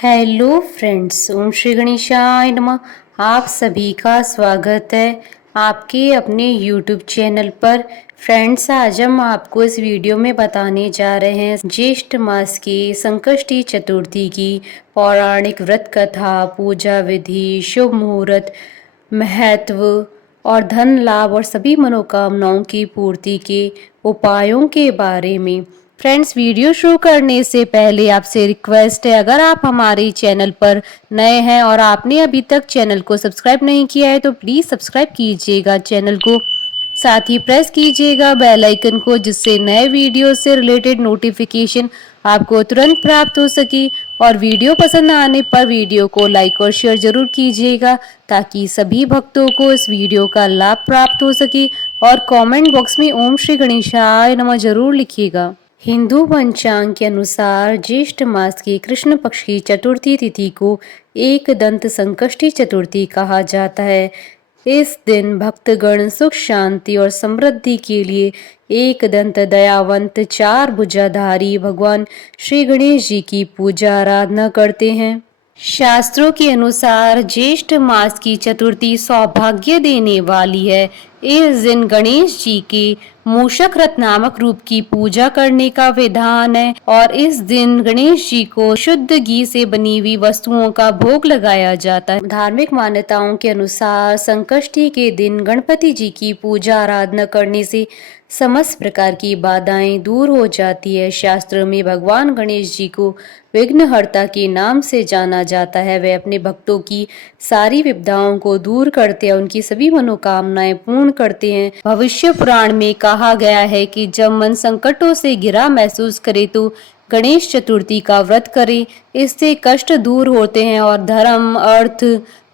Hello friends, ओम श्री गणेशाय नमः। आप सभी का स्वागत है आपके अपने यूट्यूब चैनल पर। फ्रेंड्स, आज हम आपको इस वीडियो में बताने जा रहे हैं ज्येष्ठ मास की संकष्टी चतुर्थी की पौराणिक व्रत कथा, पूजा विधि, शुभ मुहूर्त, महत्व और धन लाभ और सभी मनोकामनाओं की पूर्ति के उपायों के बारे में। फ्रेंड्स, वीडियो शुरू करने से पहले आपसे रिक्वेस्ट है, अगर आप हमारे चैनल पर नए हैं और आपने अभी तक चैनल को सब्सक्राइब नहीं किया है तो प्लीज़ सब्सक्राइब कीजिएगा चैनल को। साथ ही प्रेस कीजिएगा बेल आइकन को, जिससे नए वीडियो से रिलेटेड नोटिफिकेशन आपको तुरंत प्राप्त हो सके। और वीडियो पसंद आने पर वीडियो को लाइक और शेयर जरूर कीजिएगा, ताकि सभी भक्तों को इस वीडियो का लाभ प्राप्त हो सके। और कमेंट बॉक्स में ओम श्री गणेशाय नमः जरूर लिखिएगा। हिंदू पंचांग के अनुसार ज्येष्ठ मास की कृष्ण पक्ष की चतुर्थी तिथि को एक दंत संकष्टी चतुर्थी कहा जाता है। इस दिन भक्तगण सुख शांति और समृद्धि के लिए एक दंत दयावंत चार भुजाधारी भगवान श्री गणेश जी की पूजा आराधना करते हैं। शास्त्रों के अनुसार ज्येष्ठ मास की चतुर्थी सौभाग्य देने वाली है। इस दिन गणेश जी के मूषक रथ नामक रूप की पूजा करने का विधान है और इस दिन गणेश जी को शुद्ध घी से बनी हुई वस्तुओं का भोग लगाया जाता है। धार्मिक मान्यताओं के अनुसार संकष्टी के दिन गणपति जी की पूजा आराधना करने से समस्त प्रकार की बाधाएं दूर हो जाती है। शास्त्र में भगवान गणेश जी को विघ्नहर्ता के नाम से जाना जाता है। वे अपने भक्तों की सारी विपदाओं को दूर करते हैं, उनकी सभी मनोकामनाएं पूर्ण करते हैं। भविष्य पुराण में कहा गया है कि जब मन संकटों से घिरा महसूस करे तो गणेश चतुर्थी का व्रत करें। इससे कष्ट दूर होते हैं और धर्म, अर्थ,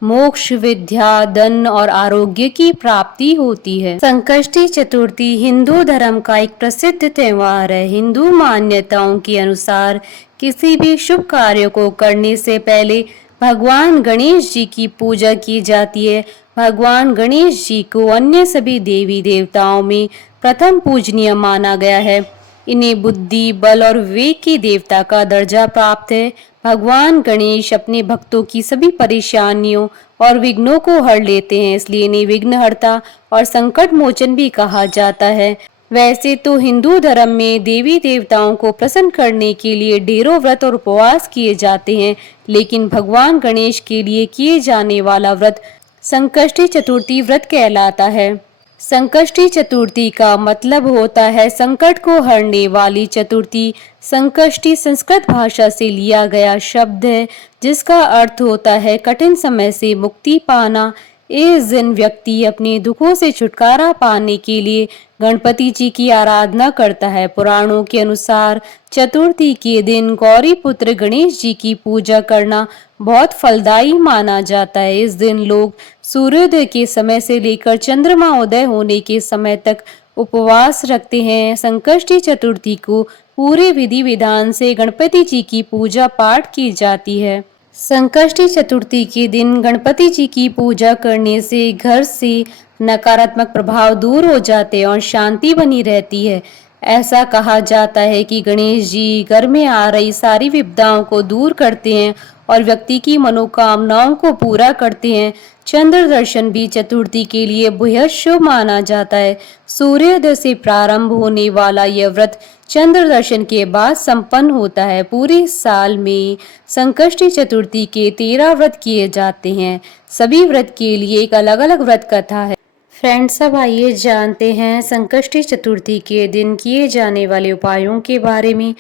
मोक्ष, विद्या, धन और आरोग्य की प्राप्ति होती है। संकष्टी चतुर्थी हिंदू धर्म का एक प्रसिद्ध त्योहार है। हिंदू मान्यताओं के अनुसार किसी भी शुभ कार्य को करने से पहले भगवान गणेश जी की पूजा की जाती है। भगवान गणेश जी को अन्य सभी देवी देवताओं में प्रथम पूजनीय माना गया है। इन्हें बुद्धि, बल और विवेक की देवता का दर्जा प्राप्त है। भगवान गणेश अपने भक्तों की सभी परेशानियों और विघ्नों को हर लेते हैं, इसलिए इन्हें विघ्नहर्ता और संकट मोचन भी कहा जाता है। वैसे तो हिंदू धर्म में देवी देवताओं को प्रसन्न करने के लिए ढेरों व्रत और उपवास किए जाते हैं, लेकिन भगवान गणेश के लिए किए जाने वाला व्रत संकष्टी चतुर्थी व्रत कहलाता है। संकष्टी चतुर्थी का मतलब होता है संकट को हरने वाली चतुर्थी। संकष्टी संस्कृत भाषा से लिया गया शब्द है, जिसका अर्थ होता है कठिन समय से मुक्ति पाना। इस दिन व्यक्ति अपने दुखों से छुटकारा पाने के लिए गणपति जी की आराधना करता है। पुराणों के अनुसार चतुर्थी के दिन गौरी पुत्र गणेश जी की पूजा करना बहुत फलदायी माना जाता है। इस दिन लोग सूर्योदय के समय से लेकर चंद्रमा उदय होने के समय तक उपवास रखते हैं। संकष्टी चतुर्थी को पूरे विधि विधान से गणपति जी की पूजा पाठ की जाती है। संकष्टी चतुर्थी के दिन गणपति जी की पूजा करने से घर से नकारात्मक प्रभाव दूर हो जाते हैं और शांति बनी रहती है। ऐसा कहा जाता है कि गणेश जी घर में आ रही सारी विपदाओं को दूर करते हैं और व्यक्ति की मनोकामनाओं को पूरा करते हैं। चंद्र दर्शन भी चतुर्थी के लिए बेहद शुभ माना जाता है। सूर्योदय से प्रारंभ होने वाला यह व्रत चंद्र दर्शन के बाद संपन्न होता है। पूरे साल में संकष्टी चतुर्थी के 13 व्रत किए जाते हैं। सभी व्रत के लिए एक अलग अलग व्रत कथा है। फ्रेंड्स, अब आइए जानते हैं संकष्टी चतुर्थी के दिन किए जाने वाले उपायों के बारे में।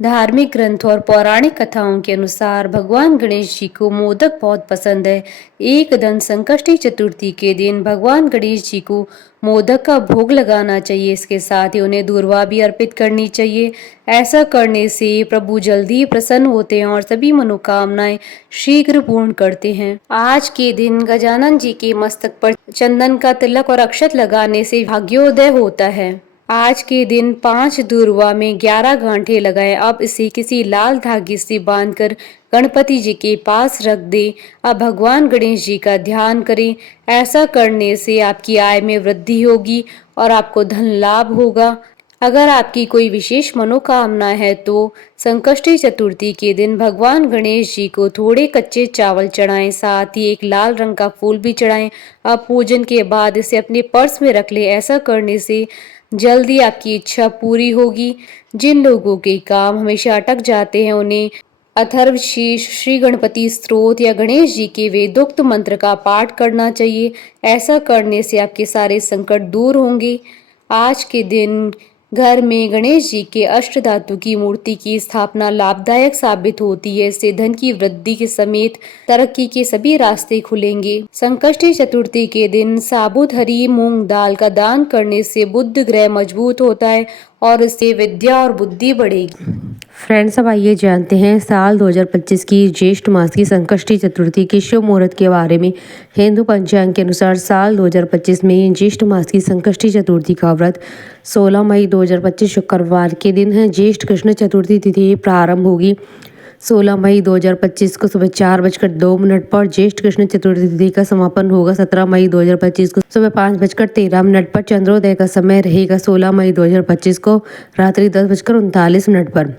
धार्मिक ग्रंथों और पौराणिक कथाओं के अनुसार भगवान गणेश जी को मोदक बहुत पसंद है। एक दिन संकष्टी चतुर्थी के दिन भगवान गणेश जी को मोदक का भोग लगाना चाहिए। इसके साथ ही उन्हें दूर्वा भी अर्पित करनी चाहिए। ऐसा करने से प्रभु जल्दी प्रसन्न होते हैं और सभी मनोकामनाएं शीघ्र पूर्ण करते हैं। आज के दिन गजानन जी के मस्तक पर चंदन का तिलक और अक्षत लगाने से भाग्योदय होता है। आज के दिन 5 दूर्वा में 11 गांठें लगाएं। अब इसे किसी लाल धागे से बांधकर गणपति जी के पास रख दें। अब भगवान गणेश जी का ध्यान करें। ऐसा करने से आपकी आय में वृद्धि होगी और आपको धन लाभ होगा। अगर आपकी कोई विशेष मनोकामना है तो संकष्टी चतुर्थी के दिन भगवान गणेश जी को थोड़े कच्चे चावल चढ़ाएं, साथ ही एक लाल रंग का फूल भी चढ़ाएं। अब पूजन के बाद इसे अपने पर्स में रख ले। ऐसा करने से जल्दी आपकी इच्छा पूरी होगी। जिन लोगों के काम हमेशा अटक जाते हैं उन्हें अथर्वशीर्ष, श्री गणपति स्तोत्र या गणेश जी के वेदोक्त मंत्र का पाठ करना चाहिए। ऐसा करने से आपके सारे संकट दूर होंगे। आज के दिन घर में गणेश जी के अष्ट धातु की मूर्ति की स्थापना लाभदायक साबित होती है। इससे धन की वृद्धि के समेत तरक्की के सभी रास्ते खुलेंगे। संकष्टी चतुर्थी के दिन साबुत हरी मूंग दाल का दान करने से बुध ग्रह मजबूत होता है और इससे विद्या और बुद्धि बढ़ेगी। फ्रेंड्स, अब आइए जानते हैं साल 2025 की ज्येष्ठ मास की संकष्टी चतुर्थी के शुभ मुहूर्त के बारे में। हिंदू पंचांग के अनुसार साल 2025 में ज्येष्ठ मास की संकष्टी चतुर्थी का व्रत 16 मई 2025 शुक्रवार के दिन है। ज्येष्ठ कृष्ण चतुर्थी तिथि प्रारंभ होगी 16 मई 2025 को सुबह 4:02 पर। ज्येष्ठ कृष्ण चतुर्थी तिथि का समापन होगा 17 मई 2025 को सुबह 5:13 पर। चंद्रोदय का समय रहेगा 16 मई 2025 को रात्रि 10:39 पर।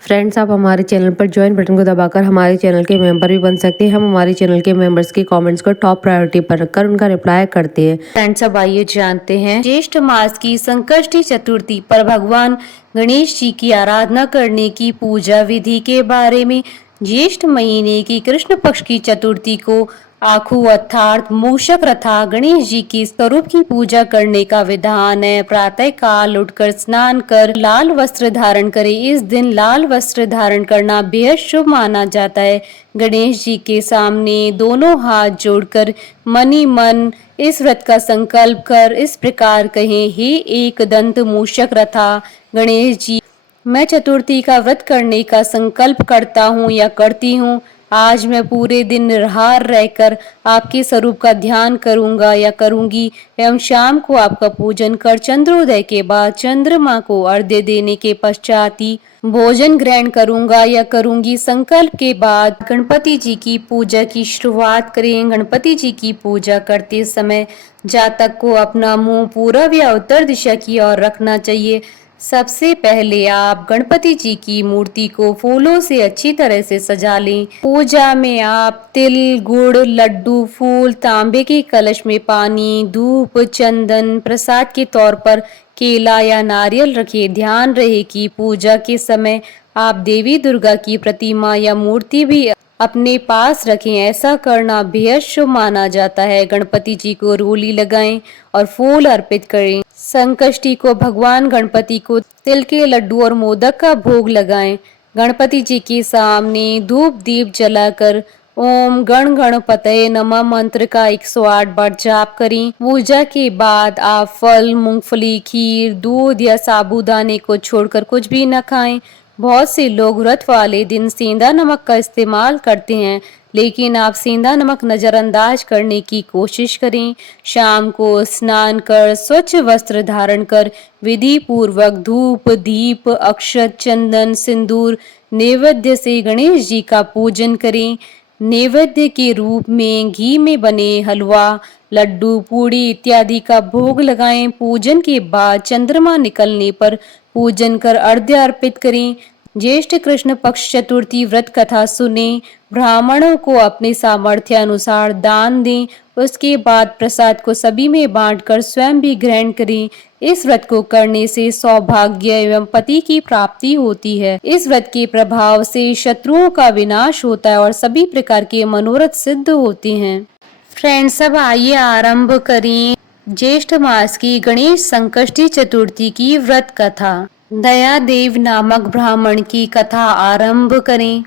फ्रेंड्स, आप हमारे चैनल पर ज्वाइन बटन को दबाकर हमारे चैनल के मेंबर भी बन सकते हैं। हम हमारे चैनल के मेंबर्स के कमेंट्स को टॉप प्रायोरिटी पर रखकर उनका रिप्लाई करते हैं। फ्रेंड्स, अब आइए जानते हैं ज्येष्ठ मास की संकष्टी चतुर्थी पर भगवान गणेश जी की आराधना करने की पूजा विधि के बारे में। ज्येष्ठ महीने की कृष्ण पक्ष की चतुर्थी को आखू अर्थात मूषक रथा गणेश जी के स्वरूप की पूजा करने का विधान है। प्रातः काल उठकर स्नान कर लाल वस्त्र धारण करें। इस दिन लाल वस्त्र धारण करना बेहद शुभ माना जाता है। गणेश जी के सामने दोनों हाथ जोड़कर मनी मन इस व्रत का संकल्प कर इस प्रकार कहें, हे एक दंत मूषक रथा गणेश जी, मैं चतुर्थी का व्रत करने का संकल्प करता हूँ या करती हूँ। आज मैं पूरे दिन निराहार रहकर आपके स्वरूप का ध्यान करूंगा या करूंगी एवं शाम को आपका पूजन कर चंद्रोदय के बाद चंद्रमा को अर्घ्य देने के पश्चात ही भोजन ग्रहण करूंगा या करूंगी। संकल्प के बाद गणपति जी की पूजा की शुरुआत करें। गणपति जी की पूजा करते समय जातक को अपना मुंह पूरब या उत्तर दिशा की ओर रखना चाहिए। सबसे पहले आप गणपति जी की मूर्ति को फूलों से अच्छी तरह से सजा लें। पूजा में आप तिल, गुड़, लड्डू, फूल, तांबे के कलश में पानी, धूप, चंदन, प्रसाद के तौर पर केला या नारियल रखें। ध्यान रहे कि पूजा के समय आप देवी दुर्गा की प्रतिमा या मूर्ति भी अपने पास रखें। ऐसा करना बेहद शुभ माना जाता है। गणपति जी को रोली लगाएं और फूल अर्पित करें। संकष्टी को भगवान गणपति को तिल के लड्डू और मोदक का भोग लगाएं। गणपति जी के सामने धूप दीप जलाकर ओम गण गणपतये नमः मंत्र का 108 बार जाप करें। पूजा के बाद आप फल, मूंगफली, खीर, दूध या साबूदाने को छोड़कर कुछ भी न खाएं। बहुत से लोग व्रत वाले दिन सेंधा नमक का इस्तेमाल करते हैं, लेकिन आप सेंधा नमक नजरअंदाज करने की कोशिश करें। शाम को स्नान कर स्वच्छ वस्त्र धारण कर विधि पूर्वक धूप, दीप, अक्षत, चंदन, सिंदूर नैवेद्य से गणेश जी का पूजन करें। नैवेद्य के रूप में घी में बने हलवा, लड्डू, पूड़ी इत्यादि का भोग लगाएं। पूजन के बाद चंद्रमा निकलने पर पूजन कर अर्घ्य अर्पित करें। ज्येष्ठ कृष्ण पक्ष चतुर्थी व्रत कथा सुने। ब्राह्मणों को अपने सामर्थ्य अनुसार दान दें। उसके बाद प्रसाद को सभी में बांटकर स्वयं भी ग्रहण करें। इस व्रत को करने से सौभाग्य एवं पति की प्राप्ति होती है। इस व्रत के प्रभाव से शत्रुओं का विनाश होता है और सभी प्रकार के मनोरथ सिद्ध होते हैं। फ्रेंड्स, अब आइए आरंभ करें ज्येष्ठ मास की गणेश संकष्टी चतुर्थी की व्रत कथा। दयादेव नामक ब्राह्मण की कथा आरंभ करें।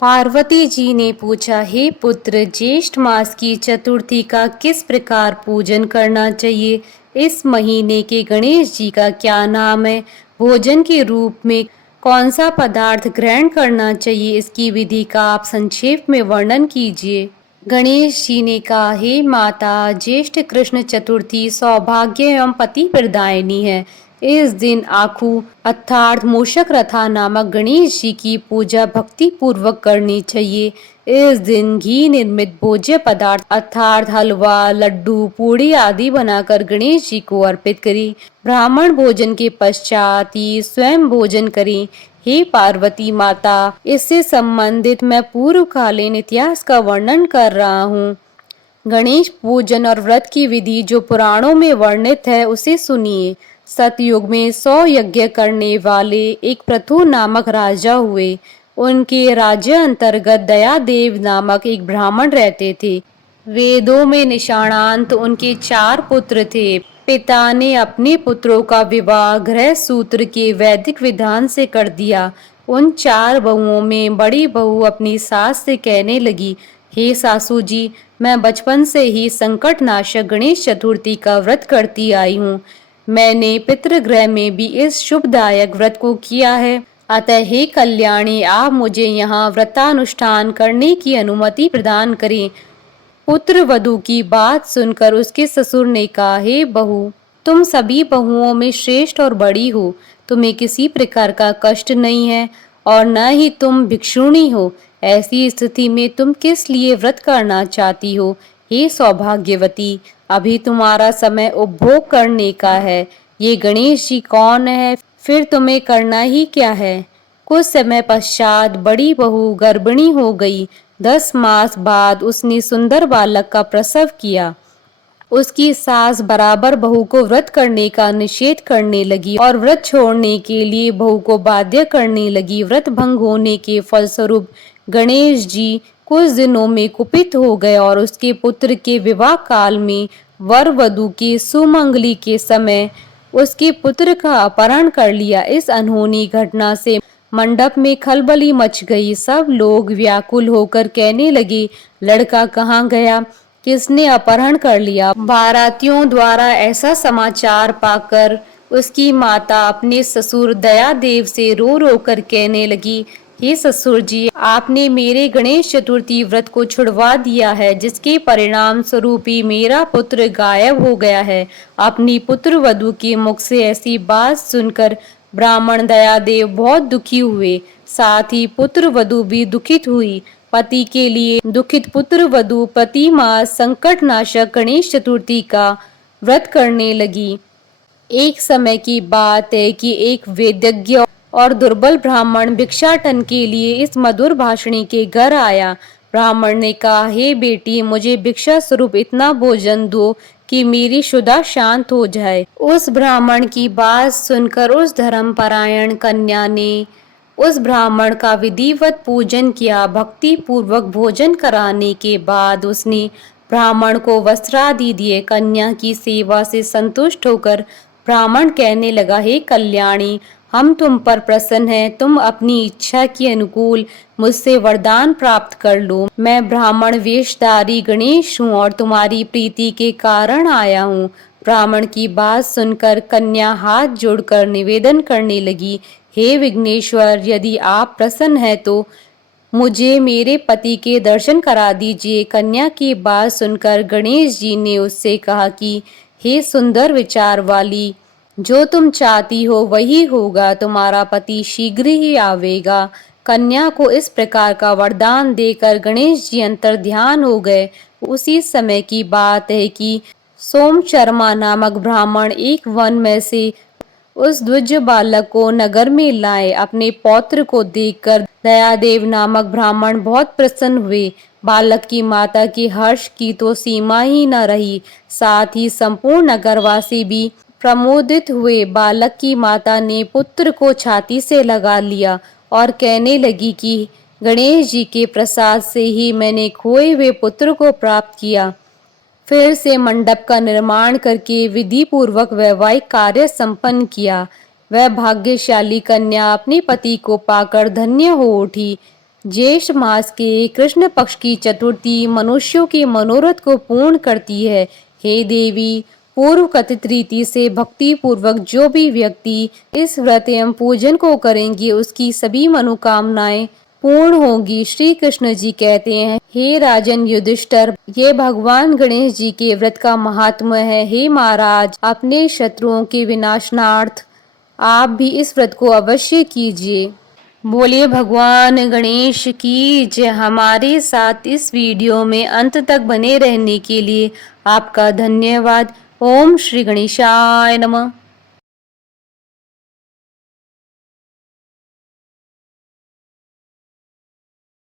पार्वती जी ने पूछा, हे पुत्र, ज्येष्ठ मास की चतुर्थी का किस प्रकार पूजन करना चाहिए? इस महीने के गणेश जी का क्या नाम है? भोजन के रूप में कौन सा पदार्थ ग्रहण करना चाहिए? इसकी विधि का आप संक्षेप में वर्णन कीजिए। गणेश जी ने कहा, हे माता, ज्येष्ठ कृष्ण चतुर्थी सौभाग्य एवं पति प्रदायिनी है। इस दिन आखू अर्थात मूषक रथा नामक गणेश जी की पूजा भक्ति पूर्वक करनी चाहिए। इस दिन घी निर्मित भोज्य पदार्थ अर्थात हलवा, लड्डू, पूड़ी आदि बनाकर गणेश जी को अर्पित करें। ब्राह्मण भोजन के पश्चात ही स्वयं भोजन करें। हे पार्वती माता, इससे संबंधित मैं पूर्वकालीन इतिहास का वर्णन कर रहा हूँ। गणेश पूजन और व्रत की विधि जो पुराणों में वर्णित है उसे सुनिए। सतयुग में 100 यज्ञ करने वाले एक पृथु नामक राजा हुए। उनके राज्य अंतर्गत दयादेव नामक एक ब्राह्मण रहते थे। वेदों में निशानांत उनके 4 पुत्र थे। पिता ने अपने पुत्रों का विवाह गृह सूत्र के वैदिक विधान से कर दिया। उन 4 बहुओं में बड़ी बहू अपनी सास से कहने लगी, हे सासू जी, मैं बचपन से ही संकट नाशक गणेश चतुर्थी का व्रत करती आई हूँ। मैंने पितृगृह में भी इस शुभदायक व्रत को किया है। अतः हे कल्याणी, आप मुझे यहाँ व्रतानुष्ठान करने की अनुमति प्रदान करें। पुत्र वधू की बात सुनकर उसके ससुर ने कहा, हे बहू, तुम सभी बहुओं में श्रेष्ठ और बड़ी हो। तुम्हें किसी प्रकार का कष्ट नहीं है और न ही तुम भिक्षुणी हो। ऐसी स्थिति में तुम किस लिए व्रत करना चाहती हो? हे सौभाग्यवती, अभी तुम्हारा समय उपभोग करने का है। ये गणेश जी कौन है, फिर तुम्हें करना ही क्या है? कुछ समय पश्चात बड़ी बहू गर्भिणी हो गई। 10 मास बाद उसने सुंदर बालक का प्रसव किया। उसकी सास बराबर बहू को व्रत करने का निषेध करने लगी और व्रत छोड़ने के लिए बहू को बाध्य करने लगी। व्रत भंग होने के फलस्वरूप गणेश जी कुछ दिनों में कुपित हो गए और उसके पुत्र के विवाह काल में वर वधू की सुमंगली के समय उसके पुत्र का अपहरण कर लिया। इस अनहोनी घटना से मंडप में खलबली मच गई। सब लोग व्याकुल होकर कहने लगे, लड़का कहाँ गया, किसने अपहरण कर लिया? बारातियों द्वारा ऐसा समाचार पाकर उसकी माता अपने ससुर दयादेव से रो रो कर कहने लगी, हे ससुर जी, आपने मेरे गणेश चतुर्थी व्रत को छुड़वा दिया है, जिसके परिणाम स्वरूप ही मेरा पुत्र गायब हो गया है। अपनी पुत्र वधू के मुख से ऐसी बात सुनकर ब्राह्मण दयादेव बहुत दुखी हुए। साथ ही पुत्र वधू भी दुखित हुई। पति के लिए दुखित पुत्र वधू प्रति मास संकट नाशक गणेश चतुर्थी का व्रत करने लगी। एक समय की बात है कि एक वेदज्ञ और दुर्बल ब्राह्मण भिक्षाटन के लिए इस मधुर भाषणी के घर आया। ब्राह्मण ने कहा, हे बेटी, मुझे भिक्षा स्वरूप इतना भोजन दो कि मेरी क्षुधा शांत हो जाए। उस ब्राह्मण की बात सुनकर उस धर्मपरायण कन्या ने उस ब्राह्मण का विधिवत पूजन किया। भक्ति पूर्वक भोजन कराने के बाद उसने ब्राह्मण को वस्त्रादि दिए। कन्या की सेवा से संतुष्ट होकर ब्राह्मण कहने लगा, हे कल्याणी, हम तुम पर प्रसन्न हैं। तुम अपनी इच्छा के अनुकूल मुझसे वरदान प्राप्त कर लो। मैं ब्राह्मण वेशधारी गणेश हूँ और तुम्हारी प्रीति के कारण आया हूँ। ब्राह्मण की बात सुनकर कन्या हाथ जोड़कर निवेदन करने लगी, हे विघ्नेश्वर, यदि आप प्रसन्न हैं तो मुझे मेरे पति के दर्शन करा दीजिए। कन्या की बात सुनकर गणेश जी ने उससे कहा कि हे सुंदर विचार वाली, जो तुम चाहती हो वही होगा। तुम्हारा पति शीघ्र ही आवेगा। कन्या को इस प्रकार का वरदान देकर गणेश जी अंतर ध्यान हो गए। उसी समय की बात है कि सोम शर्मा नामक ब्राह्मण एक वन में से उस द्विज बालक को नगर में लाए। अपने पौत्र को देखकर दयादेव नामक ब्राह्मण बहुत प्रसन्न हुए। बालक की माता के हर्ष की तो सीमा ही न रही। साथ ही संपूर्ण नगरवासी भी प्रमोदित हुए। बालक की माता ने पुत्र को छाती से लगा लिया और कहने लगी कि गणेश जी के प्रसाद से ही मैंने खोए हुए पुत्र को प्राप्त किया। फिर से मंडप का निर्माण करके विधि पूर्वक वैवाहिक कार्य संपन्न किया। वह भाग्यशाली कन्या अपने पति को पाकर धन्य हो उठी। ज्येष्ठ मास के कृष्ण पक्ष की चतुर्थी मनुष्यों के मनोरथ को पूर्ण करती है। हे देवी, पूर्व कथित रीति से भक्ति पूर्वक जो भी व्यक्ति इस व्रत एवं पूजन को करेंगे उसकी सभी मनोकामनाएं पूर्ण होगी। श्री कृष्ण जी कहते हैं, हे राजन युधिष्ठिर, ये भगवान गणेश जी के व्रत का महात्म्य है। हे महाराज, अपने शत्रुओं के विनाशनार्थ आप भी इस व्रत को अवश्य कीजिए। बोलिए भगवान गणेश की जय। हमारे साथ इस वीडियो में अंत तक बने रहने के लिए आपका धन्यवाद। ओम श्री गणेशाय नमः।